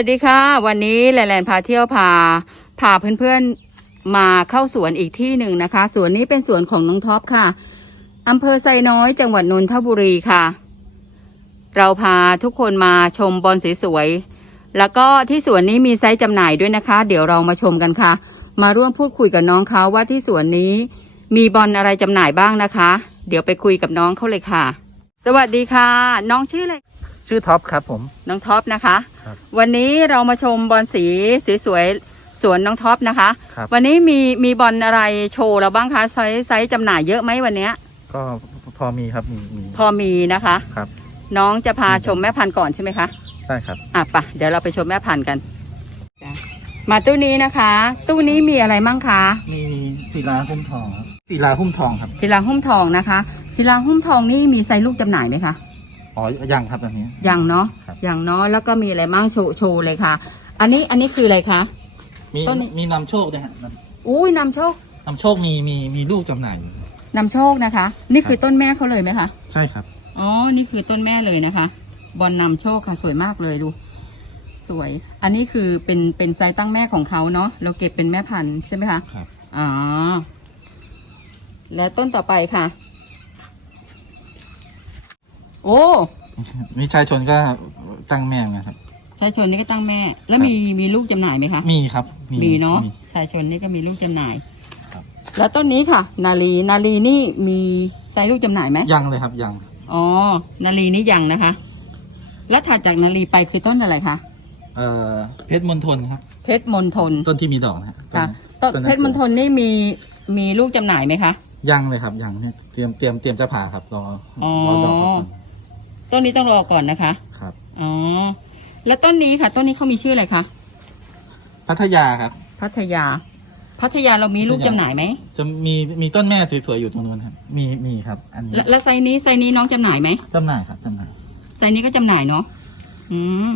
วัสดีค่ะ วันนี้แลนแลนพาเที่ยวพาพาเพื่อนๆมาเข้าสวนอีกที่หนึ่งนะคะ สวนนี้เป็นสวนของน้องท็อปค่ะอำเภอไซน้อยจังหวัดนนทบุรีค่ะ เราพาทุกคนมาชมบอลสวยๆแล้วก็ที่สวนนี้มีไซต์จำหน่ายด้วยนะคะ เดี๋ยวเรามาชมกันค่ะ มาร่วมพูดคุยกับน้องเขาว่าที่สวนนี้ มีบอลอะไรจำหน่ายบ้างนะคะ เดี๋ยวไปคุยกับน้องเขาเลยค่ะ สวัสดีค่ะ น้องชื่ออะไรชื่อท็อปครับผม น้องท็อปนะคะ ครับ วันนี้เรามาชมบอลสีสีสวยสวนน้องท็อปนะคะ ครับ วันนี้มีมีบอลอะไรโชว์เราบ้างคะไซส์ไซส์จำหน่ายเยอะไหมวันเนี้ย ก็พอมีครับมีมีพอมีนะคะ ครับ น้องจะพาชมแม่พันธุ์ก่อนใช่ไหมคะ ได้ครับ อะปะเดี๋ยวเราไปชมแม่พันธุ์กัน มาตู้นี้นะคะ ตู้นี้มีอะไรมั่งคะมีศิลาหุ้มทองครับศิลาหุ้มทองครับ ศิลาหุ้มทองนะคะศิลาหุ้มทองนี่มีไซส์ลูกจำหน่ายไหมคะ อ๋อยังครับอันนี้ ยังเนาะ ครับยังเนาะแล้วก็มีอะไรมั่งโชว์โชว์เลยค่ะ อันนี้อันนี้คืออะไรคะ มีต้นนี้ มีนำโชคด้วยฮะนอุ้ยนำโชคำนำโชคมีมีมีลูกจำหน่ายอยู่นำโชคนะคะ นี่คือต้นแม่เขาเลยไหมคะใช่ครับ อ๋อนี่คือต้นแม่เลยนะคะ บอลนำโชคค่ะ สวยมากเลยดู สวย อันนี้คือเป็นเป็นไซส์ตั้งแม่ของเขาเนาะเราเก็บเป็นแม่พันธุ์ใช่ไหมคะครับ อ๋อแล้วต้นต่อไปค่ะ โอ้ มีชายชนก็ตั้งแม่ไงครับ ชายชนนี่ก็ตั้งแม่ แล้วมีมีลูกจำหน่ายไหมคะ มีครับ มีเนาะ ชายชนนี่ก็มีลูกจำหน่ายครับแล้วต้นนี้ค่ะ นาลีนาลีนี่มีไซส์ลูกจำหน่ายไหมยังเลยครับยัง อ๋อ นาลีนี่ยังนะคะ แล้วถัดจากนาลีไปคือต้นอะไรคะ เอ่อ เพชรมณฑลครับ เพชรมณฑล ต้นที่มีดอกนะค่ะต้นต้นเพชรมณฑลนี่มีมีลูกจำหน่ายไหมคะ ยังเลยครับยังเนี่ยเตรียมเตรียมเตรียมจะผ่าครับรอรอดอกเขาก่อน ต้นนี้ต้องรอก่อนนะคะ ครับ อ๋อ แล้วต้นนี้ค่ะ ต้นนี้เขามีชื่ออะไรคะ พัทยาครับ พัทยา พัทยาเรามีลูกพัทยา จำหน่ายไหม จะมีมีต้นแม่สวยๆอยู่ตรงนู้นครับ มีมีครับ อันนี้แล้วแล้วไซส์นี้ไซส์นี้น้องจำหน่ายไหม จำหน่ายครับจำหน่ายไซส์นี้ก็จำหน่ายเนาะ อืม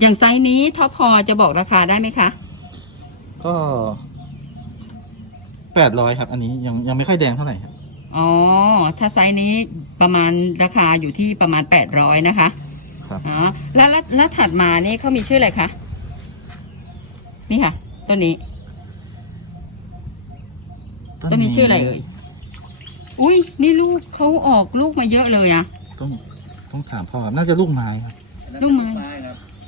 อย่างไซส์นี้ท็อปพอจะบอกราคาได้ไหมคะ ก็แปดร้อยครับ อันนี้ยังยังไม่ค่อยแดงเท่าไหร่ครับอ๋อ ถ้าไซส์นี้ประมาณราคาอยู่ที่ประมาณแปดร้อยนะคะครับอ๋อแล้วแล้วแล้วถัดมานี่เขามีชื่ออะไรคะ นี่ค่ะ ต้นนี้ ต้นนี้ชื่ออะไรเอ่ย อุ้ยนี่ลูกเขาออกลูกมาเยอะเลยอะต้องต้องถามพ่อครับน่าจะลูกไม้ครับ ลูกไม้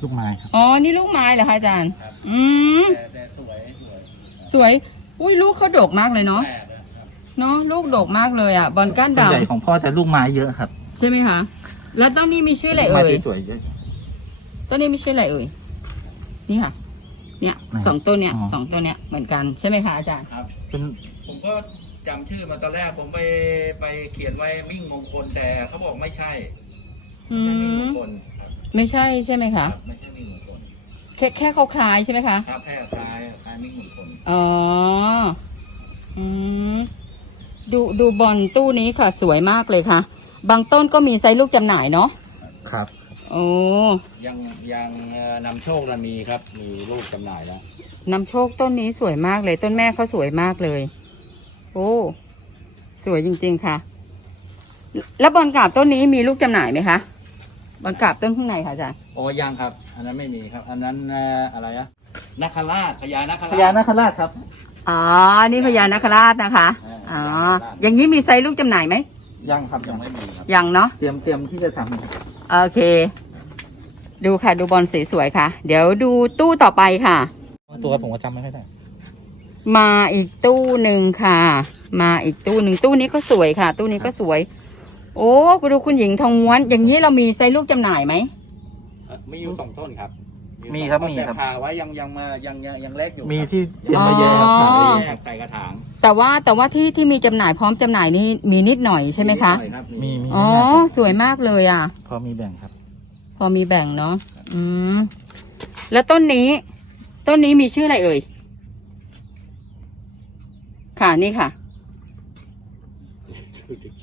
ลูกไม้ครับ อ๋อ นี่ลูกไม้เหรอคะอาจารย์ อืมแต่สวยสวย สวย อุ้ยลูกเขาดกมากเลยเนาะแปดนะครับ เนาะลูกดกมากเลยอะบอลก้านส่วนใหญ่ดำของพ่อจะลูกไม้เยอะครับใช่ไหมคะ แล้วต้นนี้มีชื่ออะไรลูกไม้เอ่ยสวยๆเยอะ ต้นนี้มีชื่ออะไรเอ่ยนี่ค่ะ เนี่ยไหนสองต้นเนี่ยอ๋อ สองต้นเนี่ยเหมือนกันใช่ไหมคะอาจารย์ครับเป็นผมก็จำชื่อมาตอนแรกผมไปไปเขียนไว้มิ่งมงคลแต่เขาบอกไม่ใช่อืไม่ใช่มิ่งมมงคลครับไม่ใช่ใช่ไหมคคะรับไม่ใช่มิ่งมงคลแค่แค่เขาคล้ายใช่ไหมคะ ครับแพร่คล้ายคล้ายมิ่งมงคลอ๋อ อืม ดูดูบอลตู้นี้ค่ะ สวยมากเลยค่ะ บางต้นก็มีไซส์ลูกจำหน่ายเนาะครับโอ้ยังยังเอ่อนำโชคนะมีครับ มีรูปจำหน่ายแล้ว นำโชคต้นนี้สวยมากเลย ต้นแม่เขาสวยมากเลย โอ้สวยจริงๆค่ะ แล้วบอลกราบต้นนี้มีลูกจำหน่ายไหมคะบอลกราบต้นข้างในค่ะอาจารย์โอ้ยังครับ อันนั้นไม่มีครับ อันนั้นเอ่ออะไรอะนักคราชพญานาคพราชญานาคราชครับอ๋อนี่พญานาคราชนะคะอ๋ อ อย่างนี้มีไซส์ลูกจำหน่ายไหม ยังครับยัยังงไม่มีครับ ยังเนาะ เตรียมเตรียมที่จะทำโอเค ดูค่ะ ดูบอลสีสวยค่ะ เดี๋ยวดูตู้ต่อไปค่ะ ตัวผมก็จำไม่ค่อยได้ มาอีกตู้หนึ่งค่ะ มาอีกตู้หนึ่งตู้นี้ก็สวยค่ะ ตู้นี้ก็สวย โอ้กูดูคุณหญิงทองม้วน อย่างนี้เรามีไซส์ลูกจำหน่ายไหมเอ่อมีอยู่สองต้นครับ มีอยู่ครับสองต้นมีแต่ครับผ่าไว้ยังยังมายังยังยังเล็กอยู่มีครับที่เตรียมไว้เยอะครับอ๋อขายไว้เยแยอะกใส่กระถางแต่ว่าแต่ว่าที่ที่มีจำหน่ายพร้อมจำหน่ายนี่มีนิดหน่อยใช่ไหมคะหน่อยรับมีมีอ๋อมากครับสวยมากเลยอะ พอมีแบ่งครับ พอมีแบ่งเนาะ อืม แล้วต้นนี้ ต้นนี้มีชื่ออะไรเอ่ย ค่ะนี่ค่ะ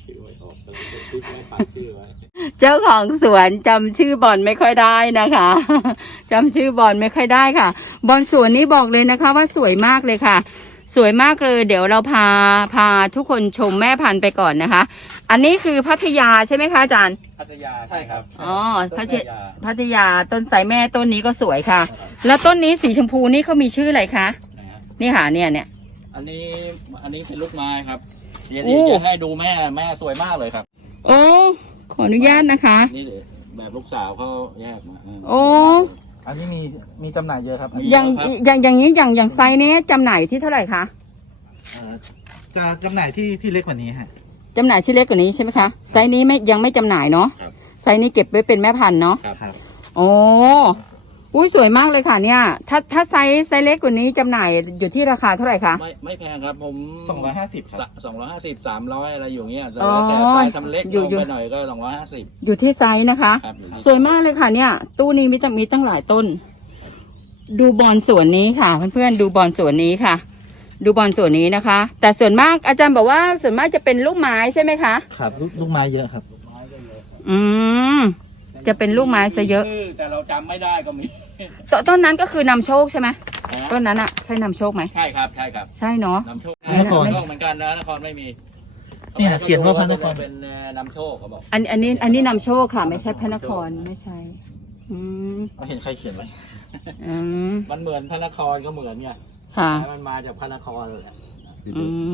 ชื่อไว้ออกไปเลยชื่อไว้ปากชื่อไว้ เจ้าของสวนจำชื่อบอลไม่ค่อยได้นะคะจำชื่อบอลไม่ค่อยได้ค่ะ บอลสวนนี้บอกเลยนะคะ ว่าสวยมากเลยค่ะ สวยมากเลย เดี๋ยวเราพาพาทุกคนชมแม่พันธุ์ไปก่อนนะคะ อันนี้คือพัทยาใช่ไหมคะอาจารย์ พัทยาใช่ครับอ๋อต้พันทพัยทยาพัทยาต้นสายแม่ต้นนี้ก็สวยค่ะ แล้วต้นนี้สีชมพูนี่เขามีชื่ออะไรคะนะฮะนี่ค่ะเนี่ยเนี่ยอันนี้อันนี้เป็นลูกไม้ครับเดี๋ยวโอ้จะให้ดูแม่แม่สวยมากเลยครับ โอ้ ขออนุญาตนะคะ นี่แบบลูกสาวเขาแยกมาโอ้ อันนี้มีมีจำหน่ายเยอะครับอย่างอย่างอย่างนี้อย่างอย่างไซส์นี้จำหน่ายที่เท่าไหร่คะเอ่อจะจำหน่ายที่ที่เล็กกว่านี้ฮะ จำหน่ายที่เล็กกว่านี้ใช่ไหมคะไซส์นี้ไม่ยังไม่จำหน่ายเนาะครับไซส์นี้เก็บไว้เป็นแม่พันธุ์เนาะครับ ครับ โอ้ อุ้ยสวยมากเลยค่ะเนี่ย ถ้าถ้าไซส์ไซส์เล็กกว่านี้จำหน่ายอยู่ที่ราคาเท่าไหร่คะ ไม่ไม่แพงครับผมสองร้อยห้าสิบครับ สองร้อยห้าสิบสามร้อยอะไรอยู่เงี้ยแต่อ๋อแต่ไซส์ทำเล็กอยู่ลงอยู่ ไปหน่อยก็สองร้อยห้าสิบอยู่ที่ไซส์นะคะ ครับอยู่ที่สวยมากเลยค่ะเนี่ย ตู้นี้มีตั้งมีตั้งหลายต้น ดูบอลสวนนี้ค่ะ เพื่อนๆดูบอลสวนนี้ค่ะ ดูบอลสวนนี้นะคะ แต่ส่วนมากอาจารย์บอกว่าส่วนมากจะเป็นลูกไม้ใช่ไหมคะ ครับลูกลูกไม้เยอะครับ อืม จะเป็นลูกไม้ซะเยอะ ชื่แต่เราจำไม่ได้ก็มีตต้นนั้นก็คือนำโชคใช่ไหมต้นนั้นอะใช่นำโชคไหม ใช่ครับใช่ครับใช่เนาะ นำโชคพระนครนำโชคเหมือนกันนะนครไม่มีเนี่ยเขียนว่าพระนคร เป็นเอ่อนำโชคเขาบอกอันอันนี้อันนี้นำโชคค่ะ ไม่ใช่พระนครไม่ใช่ อืมเอาเห็นใครเขียนไว้อืมมันเหมือนพระนครก็เหมือนไงค่ะ มันมาจากพระนครเลยอะอืม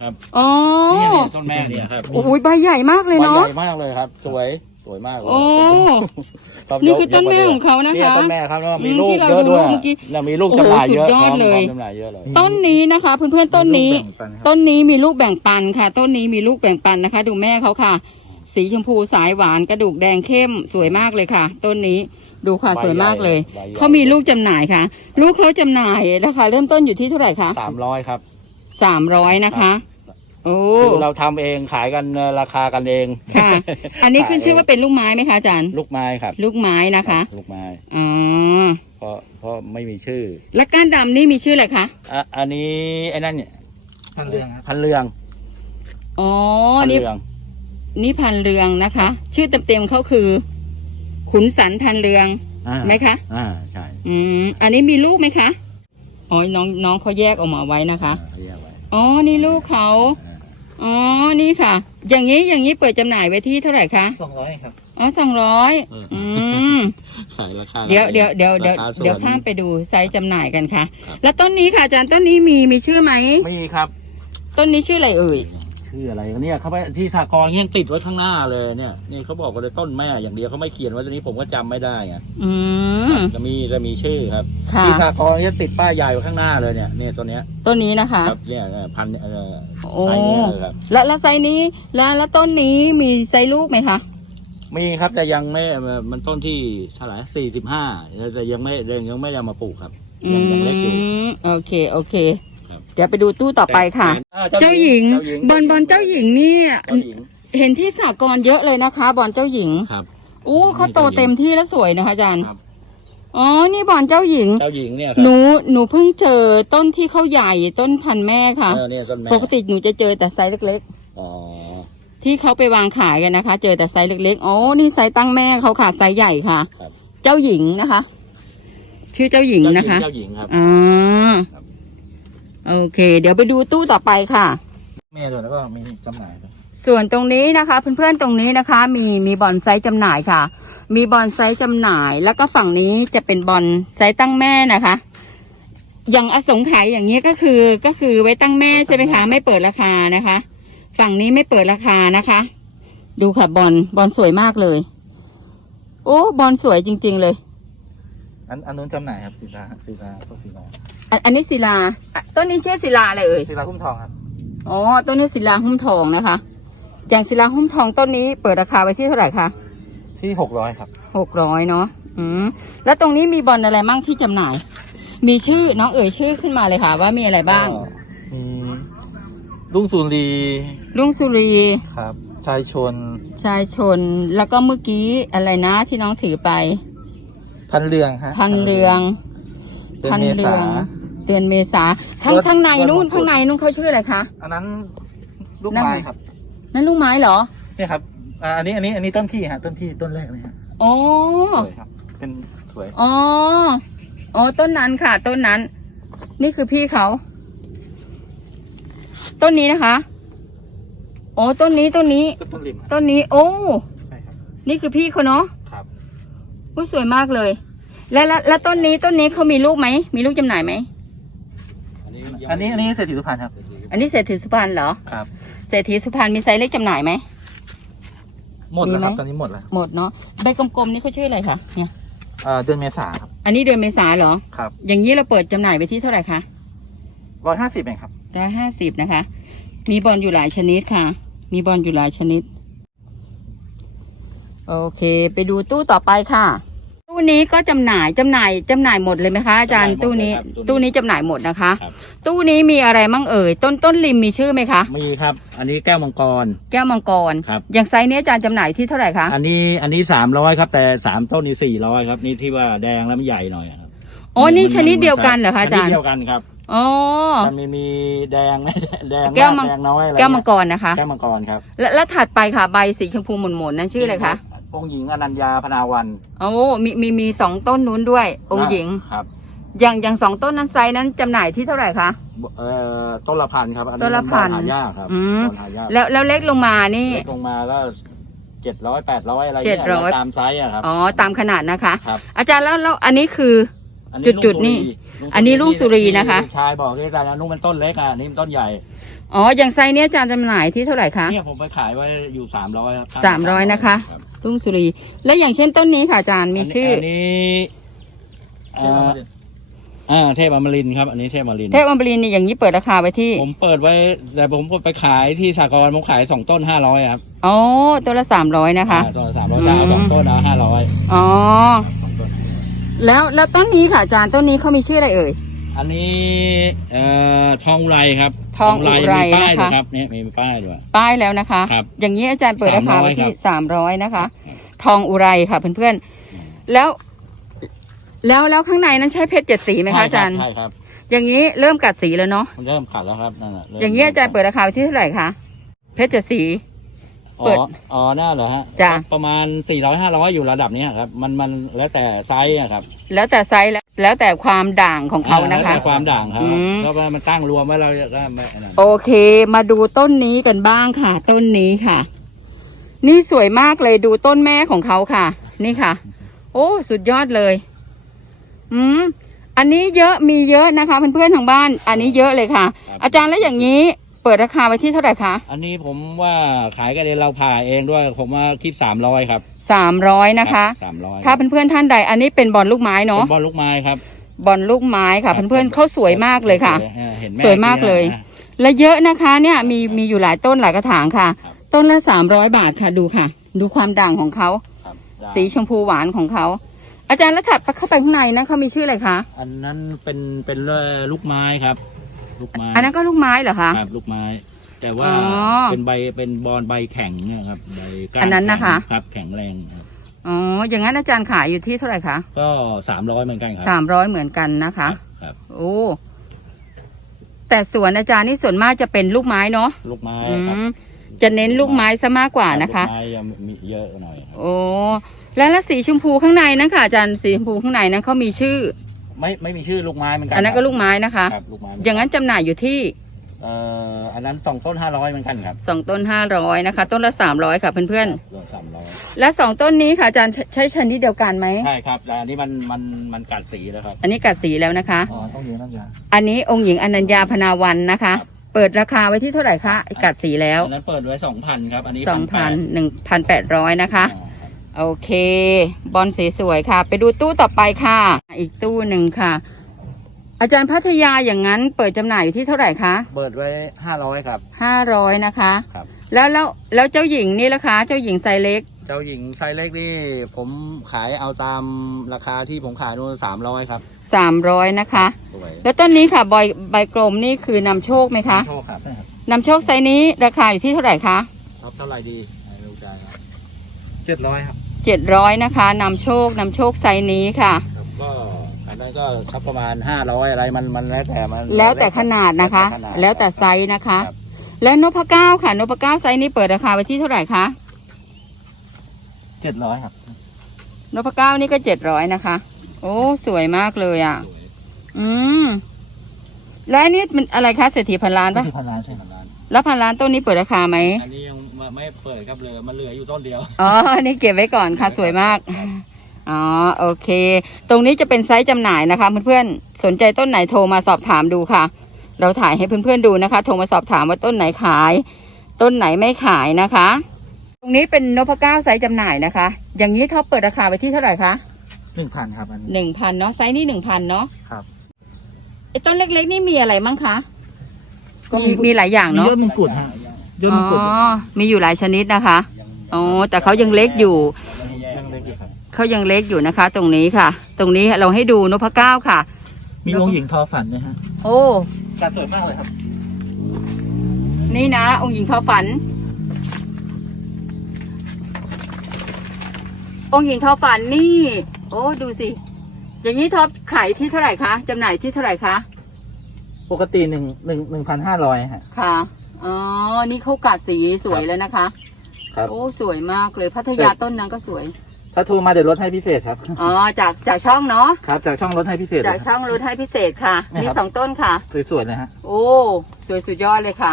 ครับ อ๋อนี่เนี่ยต้นแม่เนี่ยครับโอ้ยใบใหญ่มากเลยใบเนาะ ใหญ่มากเลยครับ สวย สวยมากเลยโอ้ครับนี่คือต้นแม่ของเขานะคะต้นแม่ครับแล้วก็มีอืมลูกที่เราเยอะด้วยดูรูปเมื่อกี้แล้วมีลูกโอ้โหจำหน่ายเยอะสุดยอดพร้มเลยจำหน่ายเยอะเลย ต้นนี้นะคะ เพื่อนๆต้นนี้มีลูกแบ่งปัครับ ต้นนี้มีลูกแบ่งปันค่ะ ต้นนี้มีลูกแบ่งปันนะคะ ดูแม่เขาค่ะ สีชมพูสายหวานกระดูกแดงเข้มสวยมากเลยค่ะ ต้นนี้ดูค่ะสวยมากเลยใบใหญ่ เขามีลูกจำหน่ายค่ะ ลูกเขาจำหน่ายราคาเริ่มต้นอยู่ที่เท่าไหร่คะสามร้อยครับ สามร้อยนะคะ โอ้คือเราทำเองขายกันเอ่อราคากันเองค่ะ อันนี้ขึ้นชื่อว่าเป็นลูกไม้ไหมคะอาจารย์ ลูกไม้ครับ ลูกไม้นะคะ ลูกไม้อ๋อเพราะเพราะไม่มีชื่อ แล้วก้านดำนี่มีชื่ออะไรคะอะอันนี้ไอ้นั่นเนี่ยพันเรืองครับพันเรืองอ๋อพันนี่เรืองนี่พันเรืองนะคะ ชื่อเต็มๆเขาคือ ขุนสันพันเรืองอ่าไหมคะ อ่าใช่อืมอันนี้มีลูกไหมคะ อ๋อ น้องน้องเขาแยกออกมาไว้นะคะ อ่าเรียกไว้อ๋อ นี่ลูกเขา อ่า อ๋อ นี่ค่ะ อย่างนี้อย่างนี้เปิดจำหน่ายไว้ที่เท่าไหร่คะ สองร้อยครับ อ๋อสองร้อยอืม ขายราคาเดี๋ยวเดี๋ยวเดี๋ยวเดี๋ยวราคาส่นเดี๋ยวข้ามไปดูไซส์จำหน่ายกันค่ะ ครับ แล้วต้นนี้ค่ะอาจารย์ต้นนี้มีมีชื่อไหม มีครับ ต้นนี้ชื่ออะไรเอ่ย ชื่ออะไรกันเนี่ยเขาไปที่สากรณ์ยังติดไว้ข้างหน้าเลยเนี่ยนี่เขาบอกว่าเลยต้นแม่อย่างเดียวเขาไม่เขียนไว้ตรงนี้ผมก็จำไม่ได้ไงอืม จะมีจะมีชื่อครับ ค่ะ ที่สากรณ์จะติดป้ายใหญ่ไว้ข้างหน้าเลยเนี่ยเนี่ยตัวเนี้ยต้นนี้นะคะ ครับเนี่ยเอ่อพันเอ่อโอ้ ไซส์เนี่ยเลยครับ แล้วแล้วไซส์นี้แล้วแล้วต้นนี้มีไซส์ลูกไหมคะ มีครับแต่ยังไม่เอ่อมันต้นที่เท่าไหร่สี่สิบห้าแต่ยังไม่ยังไม่ได้เอามาปลูกครับ อืยังยังเล็กอยู่ ม โอเค โอเคครับเดี๋ยวไปดูตู้ต่อไปค่ะอ่เจ้าหญิงบอลบอลเจ้าหญิงนี่เจ้าหญิงเห็นที่สากรณ์เยอะเลยนะคะ บอลเจ้าหญิงครับอู้เขาโตเต็มที่แล้วสวยนะคะอาจารย์ครับอ๋อ นี่บอลเจ้าหญิง เจ้าหญิงเนี่ยคหรับนู หนูเพิ่งเจอต้นที่เขาใหญ่ต้นพันธุ์แม่ค่ะเออเนี่ยต้นแม่ปกติหนูจะเจอแต่ไซส์เล็กอ๋อๆที่เขาไปวางขายกันนะคะ เจอแต่ไซส์เล็กๆ อ๋อ นี่ไซส์ตั้งแม่เขาค่ะไซส์ใหญ่ค่ะครับเจ้าหญิงนะคะ ชื่อเจ้าหญิงนะคะ เจ้าหญิงครับอ่าครับ โอเค เดี๋ยวไปดูตู้ต่อไปค่ะ แม่ด้วยแล้วก็มีจำหน่ายด้วยส่วนตรงนี้นะคะเพื่อนๆตรงนี้นะคะ มีมีบอลไซต์จำหน่ายค่ะ มีบอลไซต์จำหน่าย แล้วก็ฝั่งนี้จะเป็นบอลไซต์ตั้งแม่นะคะ อย่างอสงไขยอย่างนี้ก็คือก็คือไว้ตั้งแม่ใช่ไหมคะไม่เปิดราคานะคะ ฝั่งนี้ไม่เปิดราคานะคะ ดูค่ะบอลบอลสวยมากเลย โอ้บอลสวยจริง ๆ เลย อันอันนู้นจำหน่ายครับศิลาศิลาพวกศิลาอันอันนี้ศิลาอะต้นนี้ชื่อศิลาอะไรเอ่ย ศิลาคุ้มทองครับอ๋อ ต้นนี้ศิลาหุ้มทองนะคะ อย่างศิลาหุ้มทองต้นนี้เปิดราคาไว้ที่เท่าไหร่คะที่หกร้อยครับ หกร้อยเนาะ อืม แล้วตรงนี้มีบอลอะไรบ้างที่จำหน่าย มีชื่อน้องเอ่ยชื่อขึ้นมาเลยค่ะ ว่ามีอะไรบ้าง ก็มีลุงสุรีลุงสุรี ครับ ชายชน ชายชน แล้วก็เมื่อกี้อะไรนะที่น้องถือไป พันเรืองฮะพันเรืองเดือนพันเมเรืษาเดือนเมษาข้างรถข้างในนู่นรถมงกุฎข้างในนู่นเขาชื่ออะไรคะอันนั้นลูกนั่นไม้ไงครับ นั่นลูกไม้เหรอเนี่ยครับอ่าอันนี้อันนี้อันนี้ต้นขี้ฮะต้นขี้ต้นแรกเลยฮะอ๋อสวยครับ เป็นสวยอ๋ออ๋อต้นนั้นค่ะ ต้นนั้น นี่คือพี่เขา ต้นนี้นะคะโอ้ต้นนี้ต้นนี้ ต้นต้นริมครับต้นนี้โอ้ใช่ครับนี่คือพี่เขาเนาะครับ อุ้ยสวยมากเลย และและและต้นนี้ต้นนี้เขามีลูกไหม มีลูกจำหน่ายไหมอันนี้ยังอันนี้อันนี้เศรษฐีสุพรรณครับ อันนี้เศรษฐีสุพรรณเหรอ ครับ เศรษฐีสุพรรณมีไซส์เล็กจำหน่ายไหม หมดแล้วครับ มีไหม ตอนนี้หมดแล้วหมดเนาะ ใบกลมๆนี่เขาชื่ออะไรคะ เนี่ย เอ่อเดือนเมษาครับ อันนี้เดือนเมษาเหรอ ครับอย่างนี้เราเปิดจำหน่ายไปที่เท่าไหร่คะร้อยห้าสิบเองครับ ร้อยห้าสิบนะคะ มีบอลอยู่หลายชนิดค่ะ มีบอลอยู่หลายชนิด โอเค ไปดูตู้ต่อไปค่ะ ตู้นี้ก็จำหน่ายจำหน่ายจำหน่ายหมดเลยไหมคะอาจารย์ตู้นี้ตู้นี้จำหน่ายหมดนะคะ ครับ ตู้นี้มีอะไรมั่งเอ่ยต้นต้นริมมีชื่อไหมคะ มีครับ อันนี้แก้วมังกร แก้วมังกร ครับ อย่างไซส์นี้อาจารย์จำหน่ายที่เท่าไหร่คะ อันนี้อันนี้สามร้อยครับ แต่สามต้นนี่สี่ร้อยครับนี่ที่ว่าแดงแล้วมันใหญ่หน่อยครับอ๋อ นี่มัชนิดเดียวกันเหรอคะอาจารชนิดย์ เดียวกันครับอ๋อมันมีมีแดง แดงแก้วมังแดงน้อยอะไรแก้วมังกรนะคะ แก้วมังกรครับแล้วแล้วถัดไปค่ะใบสีชมพูหม่นๆ นั่นชื่ออะไรคะ องค์หญิงอนัญญาพนาวันโอ้มีมีมีสองต้นนู้นด้วย องค์หญิงครับ อย่างอย่างสองต้นนั้นไซส์นั้นจำหน่ายที่เท่าไหร่คะ เอ่อต้นละพันครับอันนี้ต้นละพันบอลหายากครับอืมบอลหายากแล้วแล้วเล็กลงมานี่ เล็กลงมาก็เจ็ดร้อยแปดร้อยอะไรเจ็เงี้ดร้อย ตามไซส์อะครับ อ๋อตามขนาดนะคะ ครับ อาจารย์แล้วแล้วอันนี้คืออัน จุดจุดนี่ลุงอันนี้ลุงสุรีนะคะที่ชายบอกที่อาจารย์นะลุงมันต้นเล็กอะอันนี่มันต้นใหญ่ อ๋อ อย่างไซส์เนี้ยอาจารย์จำหน่ายที่เท่าไหร่คะ เนี่ยผมไปขายไว้อยู่สามร้อยสามร้อยนะคะ ลุงสุรี แล้วอย่างเช่นต้นนี้ค่ะอาจารย์มีชื่อ อันนี้เอ่ออ่าเทพอมรินทร์ครับ อันนี้เทพอมรินทร์เทพอัมบรีนนี่อย่างนี้เปิดราคาไปที่ ผมเปิดไว้ แต่ผมไปขายที่สากลผมขายสองต้นห้าร้อยครับ อ๋อตัวละสามร้อยนะคะอ่าต้นสามร้อยจะเอาสองต้นเอาห้าร้อยอ๋อสองต้น แล้วแล้วต้นนี้ค่ะอาจารย์ต้นนี้เขามีชื่ออะไรเอ่ย อันนี้เอ่อทองอุไรครับทองอุไรมีป้ายนะคะด้วยครับเนี่ยมีป้ายด้วย ป้ายแล้วนะคะ ครับอย่างนี้อาจารย์เปิดราคาไว้ที่300สามร้อยนะคะทองอุไรค่ะเพื่อนๆ แล้ว แล้วแล้วข้างในนั้นใช้เพชรเจ็ดสีไหมคะอาจารย์ ใช่ครับอย่างนี้เริ่มกัดสีแล้วเนาะ มันเริ่มขัดแล้วครับนั่นแหละเริ่มอย่างนี้อาจารย์เปิดราคาไปที่เท่าไหร่คะ เพชรเจ็ดสี อ๋เปิอดอ๋อน่าเหรอฮะ จ้ะ ประมาณสี่ร้อยห้าร้อยอยู่ระดับเนี้ยครับ มันมันแล้วแต่ไซส์อะครับแล้วแต่ไซส์แล้วแล้วแต่ความด่างของเขานะคะแล้วแต่ความด่างครับอืม แล้วว่ามันตั้งรวมไว้เราก็ไม่นั่นโอเค มาดูต้นนี้กันบ้างค่ะ ต้นนี้ค่ะ นี่สวยมากเลยดูต้นแม่ของเขาค่ะ นี่ค่ะ โอ้ สุดยอดเลย อืม อันนี้เยอะมีเยอะนะคะเพื่อนๆทางบ้าน อันนี้เยอะเลยค่ะอาจารย์แล้วอย่างนี้เปิดราคาไปที่เท่าไหร่คะอันนี้ผมว่าขายกันเองเราผ่าเองด้วย ผมว่าคิดสามร้อยครับสามร้อยนะคะสามร้อยถ้าเพื่อนๆท่านใด อันนี้เป็นบอลลูกไม้เนาะบอลลูกไม้ครับบอลลูกไม้ค่ะเพื่อนๆเขาสวยมากเลยค่ะออเห็นแสวยมากเลยนะและเยอะนะคะเนี่ยมีมีอยู่หลายต้นหลายกระถางค่ะครับต้นละสามร้อยบาทค่ะดูค่ะ ดูความด่างของเขาครับได้สีชมพูหวานของเขาอาจารย์แล้วถัดไปเข้าไปข้างในนะเขามีชื่ออะไรคะ อันนั้นเป็นเป็นลูกไม้ครับ ลูกไม้อันนั้นก็ลูกไม้เหรอคะ ครับลูกไม้ แต่ว่าอ๋อเป็นใบเป็นบอลใบแข็งเนี่ยครับใบก้าอันนั้นนะคะ แข็งครับแข็งแรงครับอ๋อ อย่างนั้นอาจารย์ขายอยู่ที่เท่าไหร่คะก็สามร้อยเหมือนกันครับสามร้อยเหมือนกันนะคะ ครับ โอ้ แต่สวนอาจารย์นี่ส่วนมากจะเป็นลูกไม้เนาะลูกไม้อืครับมจะเน้นลูกไม้ซะมากกว่านะคะ ลูกไม้ยังมีเยอะหน่อยครับโอ้ แล้วแล้วสีชมพูข้างในนั้นค่ะอาจารย์สีชมพูข้างในนั้นเขามีชื่อ ไม่ไม่มีชื่อลูกไม้เหมือนกัอันนั้นก็ลูกไม้นะคะ ครับลูกไม้อย่างนั้นจำหน่ายอยู่ที่เอ่ออันนั้นสองต้นห้าร้อยเหมือนกันครับสองต้นห้าร้อยนะคะ ต้นละสามร้อยค่ะเพื่อนรวมสามร้อยๆ และสองต้นนี้ค่ะอาจารย์ใช้ใช้ชนิดเดียวกันไหม ใช่ครับแต่อันนี้มันมันมันกัดสีแล้วครับ อันนี้กัดสีแล้วนะคะ อ๋อต้องยืนนั่นยาอันนี้องค์หญิงอนัญญาพนาวันนะคะ ครับ เปิดราคาไว้ที่เท่าไหร่คะกัดสีแล้วอันนั้นเปิดไว้สองพันครับ อันนี้สองพันหนึ่งพันแปดร้อยนะคะอ๋อครับ โอเค บอลสีสวยค่ะ ไปดูตู้ต่อไปค่ะ อีกตู้หนึ่งค่ะ อาจารย์พัทยาอย่างนั้นเปิดจำหน่ายอยู่ที่เท่าไหร่คะเปิดไว้ห้าร้อยครับ ห้าร้อยนะคะ ครับ แล้วแล้วแล้วเจ้าหญิงนี่ล่ะคะ เจ้าหญิงไซส์เล็ก เจ้าหญิงไซส์เล็กนี่ ผมขายเอาตามราคาที่ผมขายนู่นสามร้อยครับสามร้อยนะคะ สวยแล้วต้นนี้ค่ะ บอยใบกลมนี่คือนำโชคไหมคะ โชคครับนำโชคไซส์นี้ราคาอยู่ที่เท่าไหร่คะ ครับเท่าไหร่ดีให้ลูกชายครับ เจ็ดร้อยครับเจ็ดร้อยนะคะนำโชคนำโชคไซส์นี้ค่ะ ครับก็อันนั้นก็ครับประมาณห้าร้อยอะไรมันมันแล้วแต่มันแล้วแต่ขนาดนะคะขนาดแล้วแต่ไซส์นะคะครับแล้วนพเก้าค่ะนพเก้าไซส์นี้เปิดราคาไว้ที่เท่าไหร่คะเจ็ดร้อยครับนพเก้านี่ก็เจ็ดร้อยนะคะ โอ้สวยมากเลยอะสวยอืมแล้วอันนี้มันอะไรคะเศรษฐีพันล้านปะที่พันล้านใช่ที่ครับทำร้านแล้วพันล้านต้นนี้เปิดราคาไหมอันนี้ยัง ไม่เปิดครับเลยมันเหลืออยู่ต้นเดียว อ๋อ นี่เก็บไว้ก่อนค่ะสวยมาก อ๋อ โอเค ตรงนี้จะเป็นไซส์จำหน่ายนะคะ เพื่อนๆ สนใจต้นไหนโทรมาสอบถามดูค่ะ เราถ่ายให้เพื่อนๆดูนะคะ โทรมาสอบถามว่าต้นไหนขาย ต้นไหนไม่ขายนะคะ ตรงนี้เป็นนพเก้าไซส์จำหน่ายนะคะ อย่างนี้ท็อปเปิดราคาไปที่เท่าไหร่คะหนึ่งพันครับอันนี้หนึ่งพันเนาะ ไซส์นี่หนึ่งพันเนาะ ครับ ไอ้ต้นเล็กๆนี่มีอะไรมั่งคะมีมีหลายอย่างมีเนาะ ยอดมงกุฎฮะ ยอดอ๋มงกุฎอ มีอยู่หลายชนิดนะคะ อ๋อ แต่เขายังเล็กอยู่ ยังเล็กอยู่ครับเขายังเล็กอยู่นะคะ ตรงนี้ค่ะ ตรงนี้เราให้ดูนพเก้าค่ะ มีองค์หญิงทอฝันไหมฮะโอ้การสวยมากเลยครับนี่นะ องค์หญิงทอฝัน องค์หญิงทอฝันนี่ โอ้ ดูสิ อย่างนี้ท็อปขายที่เท่าไหร่คะจำหน่ายที่เท่าไหร่คะ ปกติหนึ่งหนึ่งหนึ่งพันห้าร้อยฮะค่ะ อ๋อ นี่เขากัดสีสวยแล้วนะคะ ครับ โอ้ สวยมากเลยพัทยาต้นนั้นก็สวย ถ้าโทรมาเดี๋ยวลดให้พิเศษครับ อ๋อ จากจากช่องเนาะ ครับ จากช่องลดให้พิเศษจากช่องลดให้พิเศษค่ะนะครับมีสองต้นค่ะ สวยๆเลยฮะ โอ้ สวยสุดยอดเลยค่ะ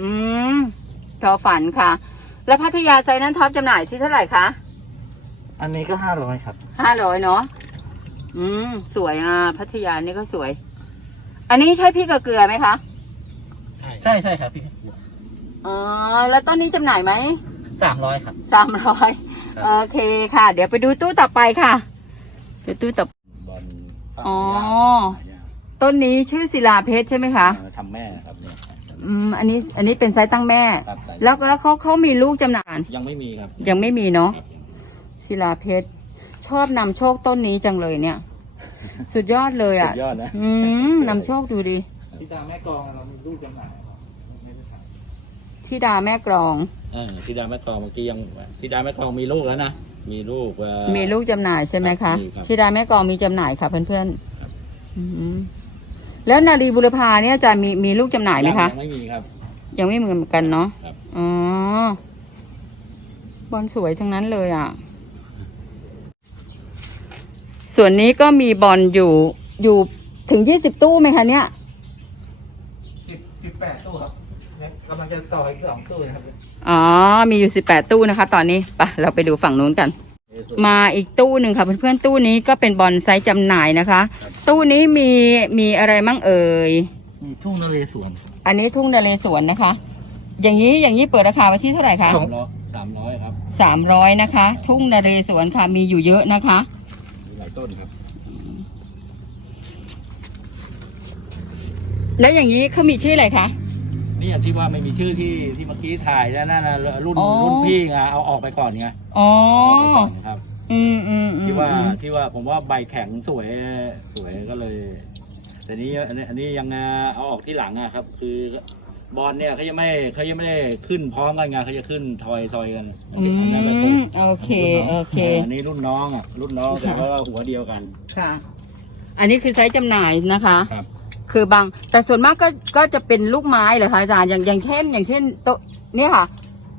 อืมทอฝันค่ะ แล้วพัทยาไซนั้นท็อปจำหน่ายที่เท่าไหร่คะ อันนี้ก็ห้าร้อยครับ ห้าร้อยเนาะ อืม สวยอะ พัทยานี่ก็สวย อันนี้ใช่พี่กระเกลือไหมคะ ใช่ใช่ครับพี่อ๋อแล้วต้นนี้จำหน่ายไหมสามร้อยครับ สามร้อยครับ โอเคค่ะ เดี๋ยวไปดูตู้ต่อไปค่ะเดี๋ยวตู้ต่อ บอลอ๋อต้นนี้ชื่อศิลาเพชรใช่ไหมคะ ทำแม่ครับเนี่ยอืมอันนี้อันนี้เป็นไซส์ตั้งแม่ ครับใส่แล้วแล้วเขาเขามีลูกจำหน่ายยังไม่มีครับยังไม่มีเนาะ ครับศิลาเพชร ชอบนำโชคต้นนี้จังเลยเนี่ย สุดยอดเลยสุอะ ดยอดนะอืมนำโชคดูดิ ที่ดาแม่กลองเรามีรูปจำหน่ายทิดาแม่กรอง เออที่ดาแม่กลองเมื่อกี้ยังที่ดาแม่กลองมีลูกแล้วนะมีลูกเอ่อ มีลูกจำหน่ายใช่ไหมคะมีครับ ทิดาแม่กรองมีจำหน่ายค่ะเพื่อนครับๆอืมแล้วนารีบุรพาเนี่ยอาจะมีมีลูกจำหน่ายไหมคะยังไม่มีครับ ยังไม่เหมือนกันเนาะครับ อ๋อบอลสวยทั้งนั้นเลยอะ ส่วนนี้ก็มีบอลอยู่อยู่ถึงยี่สิบตู้ไหมคะเนี่ยสิบสิบ แปดตู้ครับเนี่ยกำลังจะต่ออีกสองตู้นะครับอ๋อ มีอยู่สิบแปดตู้นะคะ ตอนนี้ไปะเราไปดูฝั่งนู้นกัน มาอีกตู้หนึ่งค่ะเพื่อนๆตู้นี้ก็เป็นบอลไซส์จำหน่ายนะคะ ตู้นี้มีมีอะไรมั่งเอ่ย มีทุ่งนเรศวรครับอันนี้ทุ่งนเรศวรนะคะ อย่างนี้อย่างนี้เปิดราคาไว้ที่เท่าไหร่คะ สามร้อยสามร้อยครับสามร้อยนะคะ ทุ่งนเรศวรค่ะมีอยู่เยอะนะคะ มีหลายต้นครับ แล้วอย่างนี้เขามีชื่ออะไรคะนี่ที่ว่าไม่มีชื่อที่ที่เมื่อกี้ถ่ายแล้วนั่นนะรุ่นอ๋อ รุ่นพี่ไงเอาออกไปก่อนไงอ๋อ เอาออกไปก่อนครับ อืมอืมอืมที่ว่าอืมที่ว่าผมว่าใบแข็งสวยสวยก็เลย แต่นี้อันนี้อันนี้ยังเอาออกที่หลังอะครับ คือบอลเนี่ยเขายังไม่เขายังไม่ได้ขึ้นพร้อมกันไงเขาจะขึ้นทอยซอยกันอันอืนี้อันนั้นแบบผมมโอเค โอเค อันนี้รุ่นน้องอะรุ่นน้องแต่ว่าหัวเดียวกัน ค่ะ อันนี้คือไซส์จำหน่ายนะคะ ครับ คือบาง แต่ส่วนมากก็ก็จะเป็นลูกไม้เหรอคะอาจารย์อย่างอย่างเช่น อย่างเช่นโตะเนี่ยค่ะ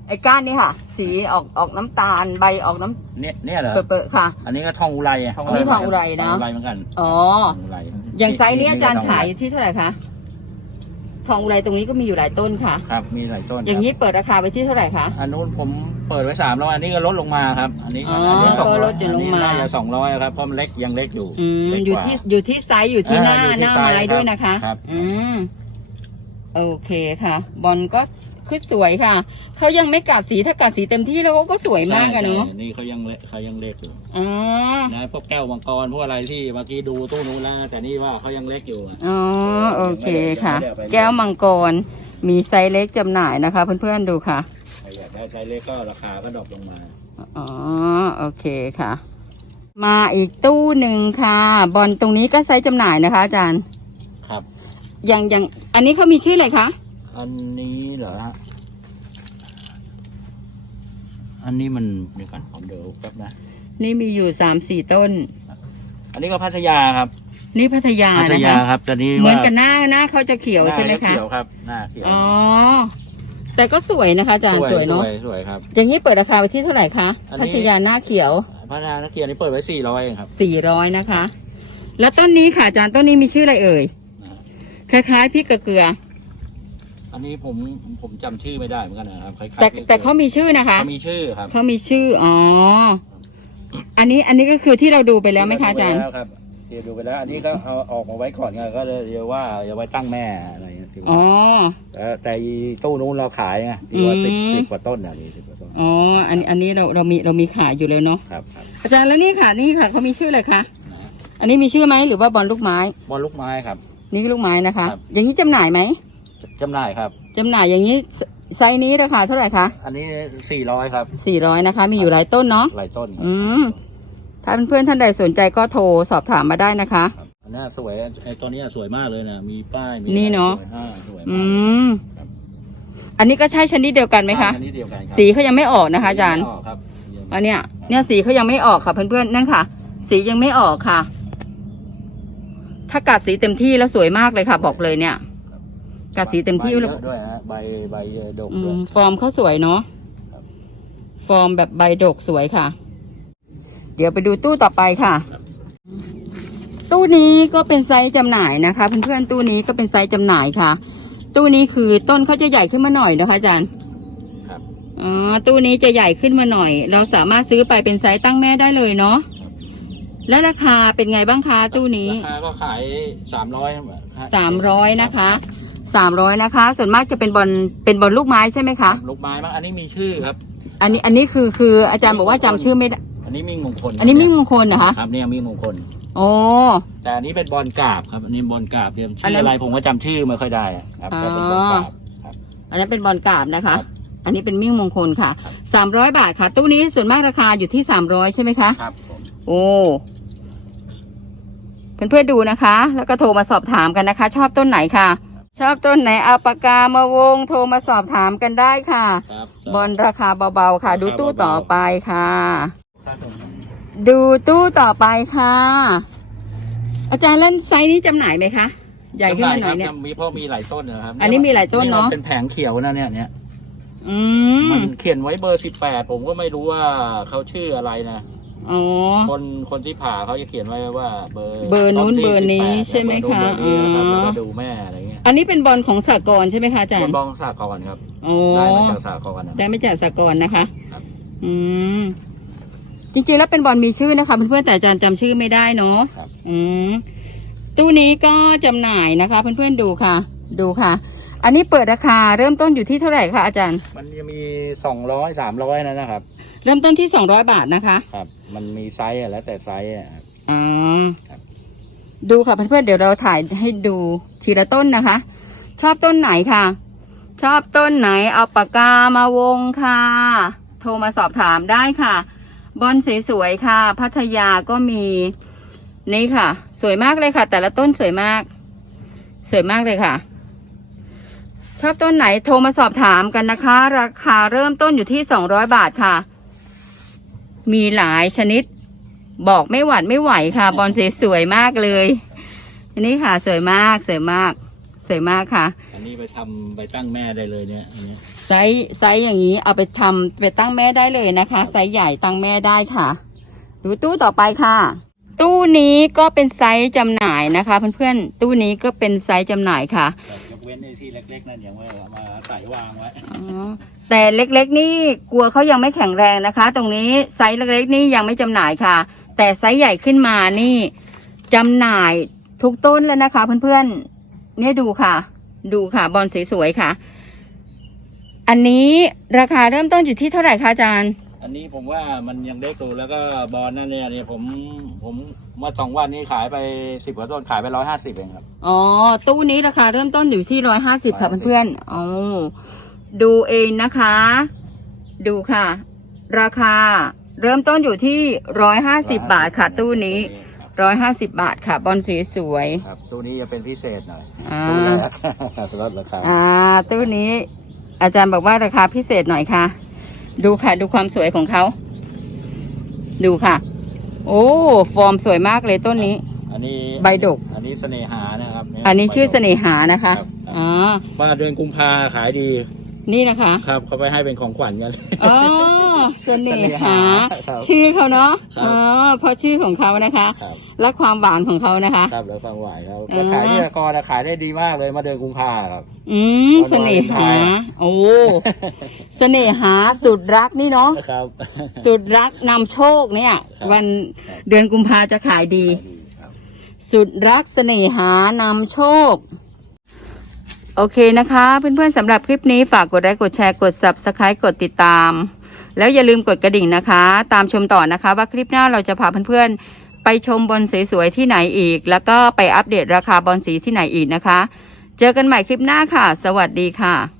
ไอ้ก้านนี่ค่ะ สีออกออกน้ำตาลใบออกน้ำเนี่ยเนี่ยเหรอเปิดๆค่ะ อันนี้ก็ทองอุไรอะอันนี้ทองอุไรนะ ทองอุไรเหมือนกันอ๋อ ทองอุไรอย่างไซส์นี้อาจารย์ทงอุขายที่เท่าไหร่คะ ทองอุไรตรงนี้ก็มีอยู่หลายต้นค่ะ ครับ มีหลายต้นอย่างนี้นี้เปิดราคาไปที่เท่าไหร่คะ อันนู้นผมเปิดไว้สามร้อยอันนี้ก็ลดลงมาครับ อันนี้อ๋ออันนี้ก็ลดลงมา อันนี้น่จะสองร้อยครับเพราะมันเล็กยังเล็กอยู่อืมเล็กอยู่กว่า ที่อยู่ที่ไซส์อยู่ที่หน้าอ่าอยู่ที่หน้าไซส์ไม้ครับด้วยนะคะ ครับ อืมโอเคค่ะ บอลก็ คือสวยค่ะ เขายังไม่กัดสีถ้ากัดสีเต็มที่แล้วก็สวยมากอะเนาะ ใช่นี่เขายังเล็กเขายังเล็กอยู่อ๋อ นะพวกแก้วมังกรพวกอะไรที่เมื่อกี้ดูตู้นู้นแล้วแต่นี่ว่าเขายังเล็กอยู่อะ อ๋อ โอเคค่ะไม่ได้เอาไป แก้วมังกร มีไซส์เล็กจำหน่ายนะคะ เพื่อนๆดูค่ะ ใครอยากได้ไซส์เล็กก็ราคาก็ดรอปลงมา อ๋อ โอเคค่ะ มาอีกตู้หนึ่งค่ะ บอลตรงนี้ก็ไซส์จำหน่ายนะคะอาจารย์ ครับ อย่างอย่าง อันนี้เขามีชื่ออะไรคะ อันนี้เหรอฮะ อันนี้มันเดี๋ยวก่อนผมเดี๋ยวแป๊บนะ นี่มีอยู่สามสี่ต้น อันนี้ก็พัทยาครับ นี่พัทยาพัทนะยาคะครับแต่นี้เหมือนว่ากับหน้าหน้าเขาจะเขียวใช่ไหมน้าคะ เขียวครับ หน้าเขียวอ๋อ แต่ก็สวยนะคะอาจารย์สวยเนาะสวยสวยครับ อย่างนี้เปิดราคาไปที่เท่าไหร่คะ อันนี้ พัทยาหน้าเขียวพัทยานักเขียนนี่เปิดไว้สี่ร้อยเองครับ สี่ร้อยนะคะ แล้วต้นนี้ค่ะอาจารย์ต้นนี้มีชื่ออะไรเอ่ยนะคล้ายๆพริกกระเกลือ อันนี้ผมผมจำชื่อไม่ได้เหมือนกันนะครับคล้ายๆแต่แต่เขามีชื่อนะคะเขามีชื่อครับเขามีชื่ออ๋ออันนี้อันนี้ก็คือที่เราดูไปแล้วไหมคะอาจารย์ ดูไปแล้วครับเดี๋ยวดูไปแล้ว อันนี้ก็เอาออกมาไว้ก่อนไงก็เลยเดี๋ยวว่าอย่าไว้ตั้งแม่อะไรอย่างเงี้ยที่ว่าอ๋อ แต่แต่อีตู้นู้นเราขายไงที่ว่าสิบอืม สิบกว่าต้นอะนี่สิบกว่าต้นอ๋อ อันนี้อันนี้เราเรามีเรามีขายอยู่เลยเนาะ ครับครับอาจารย์แล้วนี่ค่ะนี่ค่ะเขามีชื่ออะไรคะนะฮะอันนี้มีชื่อไหมหรือว่าบอลลูกไม้ บอลลูกไม้ครับ นี่คือลูกไม้นะคะ ครับ อย่างนี้จำหน่ายไหม จำหน่ายครับ จำหน่ายอย่างนี้ไซไซส์นี้ราคาเท่าไหร่คะอันนี้สี่ร้อยครับ สี่ร้อยนะคะ มีอยู่หลายต้นเนาะ หลายต้นครับอืม ถ้าเพื่อนๆท่านใดสนใจก็โทรสอบถามมาได้นะคะ ครับอันนี้สวยไอ้ตัวเนี้ยสวยมากเลยนะ มีป้ายมีนี่เนอะสวยอ่สวยอืมาก ม ครับ อันนี้ก็ใช่ชนิดเดียวกันไหมคะ อันนี้เดียวกันครับสีเขายังไม่ออกนะคะอาจารย์ไม่กครับอันเนี้ย เนี่ยสีเขายังไม่ออกค่ะเพื่อนๆนั่นค่ะ สียังไม่ออกค่ะ ถ้ากัดสีเต็มที่แล้วสวยมากเลยค่ะ บอกเลยเนี่ย กัดสีเต็มที่ใบแล้เยว อะด้วยฮะใบใบดกอืด้วย มฟอร์มเขาสวยเนาะครับ ฟอร์มแบบใบดกสวยค่ะ เดี๋ยวไปดูตู้ต่อไปค่ะ ตู้นี้ก็เป็นไซส์จำหน่ายนะคะ เพื่อนๆตู้นี้ก็เป็นไซส์จำหน่ายค่ะ ตู้นี้คือต้นเขาจะใหญ่ขึ้นมาหน่อยนะคะอาจารย์ครับ อ๋อตู้นี้จะใหญ่ขึ้นมาหน่อย เราสามารถซื้อไปเป็นไซส์ตั้งแม่ได้เลยเนาะและราคาเป็นไงบ้างคะตู้นี้ ราคาก็ขายสามร้อยสามร้อยนะคะ สามร้อยนะคะ ส่วนมากจะเป็นบอลเป็นบอลลูกไม้ใช่ไหมคะ ลูกไม้มั้งอันนี้มีชื่อครับ อันนี้อันนี้คือคืออาจารย์บอกว่าจำชื่อไม่ได้ อันนี้มิ่งมงคลอันนี้มิ่งมงคลนะคะครับเนี่ยมิ่งมงคลโอ้ แต่อันนี้เป็นบอลกราบครับอันนี้บอลกราบเนี่ยอันชื่อนั้นอะไรผมก็จำชื่อไม่ค่อยได้อะครับแต่เป็นบอลกราบครับอันนั้นเป็นบอลกราบนะคะ ครับอันนี้เป็นมิ่งมงคลค่ะครับ สามร้อยบาทค่ะ ตู้นี้ส่วนมากราคาอยู่ที่สามร้อยใช่ไหมคะ ครับผมโอ้เพื่อนๆดูนะคะ แล้วก็โทรมาสอบถามกันนะคะ ชอบต้นไหนค่ะ ชอบต้นไหนเอาปากกามาวงโทรมาสอบถามกันได้ค่ะ ครับบอลราคาเบาๆค่ะราคาดูตู้ต่อเบาๆไปค่ะ ครับผมดูตู้ต่อไปค่ะ อาจารย์เล่นไซส์นี้จำหน่ายไหมคะ ใหญ่ขึ้นมาหน่อยเนี่ย จำได้ครับมีเพราะมีหลายต้นนะครับอันนี้มีหลายต้นเนอะ มัเป็นแผงเขียวนะเนี่ยเนี่ยอืม มันเขียนไว้เบอร์สิบแปดผมก็ไม่รู้ว่าเขาชื่ออะไรนะ อ๋อ คนคนที่ผ่าเขาจะเขียนไว้ว่าเบอร์เบอร์นู้นต้ที่เบอร์นี้18ใช่ไหมคะเบอร์นู้นเบอร์นี้นะครับอ๋อ แล้วก็ดูแม่อะไรเงี้ยอันนี้เป็นบอลของสากลใช่ไหมคะอาจารคนย์บองสากรครับโอ้ได้มาจากสากรนะ ได้มาจากสากลนะคะ ครับ อืม จริงๆ แล้วเป็นบอลมีชื่อนะคะเพื่อนๆแต่อาจารย์จำชื่อไม่ได้เนาะครับ อืม ตู้นี้ก็จำหน่ายนะคะ เพื่อนๆดูค่ะ ดูค่ะ อันนี้เปิดราคาเริ่มต้นอยู่ที่เท่าไหร่คะอาจารย์ มันจะมีสองร้อยสามร้อยนะนะครับ เริ่มต้นที่สองร้อยบาทนะคะ ครับ มันมีไซส์อะแล้วแต่ไซส์อะครับ อ๋อ ครับ ดูค่ะเพื่อนๆเดี๋ยวเราถ่ายให้ดูทีละต้นนะคะ ชอบต้นไหนค่ะ ชอบต้นไหนเอาปากกามาวงค่ะ โทรมาสอบถามได้ค่ะ บอลสวยๆค่ะ พัทยาก็มีนี่ค่ะ สวยมากเลยค่ะ แต่ละต้นสวยมาก สวยมากเลยค่ะ ชอบต้นไหนโทรมาสอบถามกันนะคะ ราคาเริ่มต้นอยู่ที่สองร้อยบาทค่ะ มีหลายชนิด บอกไม่หวัดไม่ไหวค่ะ บอลสวยๆมากเลย อันนี้ค่ะสวยมากสวยมากสวยมากค่ะ อันนี้ไปทำไปตั้งแม่ได้เลยเนี่ยอันนี้ไซส์ไซส์อย่างนี้เอาไปทำไปตั้งแม่ได้เลยนะคะไซส์ใหญ่ตั้งแม่ได้ค่ะ ดูตู้ต่อไปค่ะ ตู้นี้ก็เป็นไซส์จำหน่ายนะคะ เพื่อนๆตู้นี้ก็เป็นไซส์จำหน่ายค่ะแต่ยกเว้นในที่เล็ก ๆ นั่นยังไม่เอามาใส่วางไว้อ๋อแต่เล็กๆ นี่กลัวเขายังไม่แข็งแรงนะคะ ตรงนี้ไซส์เล็กๆ นี่ยังไม่จำหน่ายค่ะ แต่ไซส์ใหญ่ขึ้นมานี่จำหน่ายทุกต้นแล้วนะคะเพื่อนๆเนี่ยดูค่ะ ดูค่ะ บอลสวยๆค่ะ อันนี้ราคาเริ่มต้นอยู่ที่เท่าไหร่คะอาจารย์ อันนี้ผมว่ามันยังเล็กตัวแล้วก็บอลนั่นเนี่ยเนี่ยผมผมเมื่อสองวันนี้ขายไปสิบกว่าต้นขายไปร้อยห้าสิบเองครับ อ๋อ ตู้นี้ราคาเริ่มต้นอยู่ที่ร้อยห้าสิบค่ะเพื่อนๆอ๋อดูเองนะคะ ดูค่ะ ราคาเริ่มต้นอยู่ที่ร้อยห้าสิบบาทค่ะ ตู้นี้ร้อยห้าสิบบาทค่ะ บอลสีสวยครับตู้นี้จะเป็นพิเศษหน่อยอ่าตู้แรกลดราคาอ่า ตู้นี้ อาจารย์บอกว่าราคาพิเศษหน่อยค่ะ ดูค่ะ ดูความสวยของเขา ดูค่ะ โอ้ ฟอร์มสวยมากเลยต้นนี้ อันนี้ใบดก อันนี้เสน่หานะครับเยอันนี้ชื่อเสน่หานะคะรับครับ อ๋อว่าเดือนกุมภาขายดี นี่นะคะ ครับเขาไปให้เป็นของขวัญกัน อ๋อ เสน่เสน่หาหา ครับชื่อเขาเนาะครับ อ๋อเพราะชื่อของเขานะคะ ครับและความหวานของเขานะคะ ครับแล้วฟังหวายครับอ๋อแต่ขายที่ตะกอนขายได้ดีมากเลยมาเดือนกุมภาครับ อืมวันวาเลนไทน์เสน่หา โอ้เสน่หาสุดรักนี่เนาะครับ สุดรักนำโชคเนี่ย ครับ วันครับเดือนกุมภาจะขายดีครับสุดรักเสน่หานำโชค โอเคนะคะ เพื่อนๆสำหรับคลิปนี้ฝากกดไลค์กดแชร์กด subscribe กดติดตาม แล้วอย่าลืมกดกระดิ่งนะคะ ตามชมต่อนะคะ ว่าคลิปหน้าเราจะพาเพื่อนๆ ไปชมบอลสวยๆที่ไหนอีก แล้วก็ไปอัปเดตราคาบอลสีที่ไหนอีกนะคะ เจอกันใหม่คลิปหน้าค่ะ สวัสดีค่ะ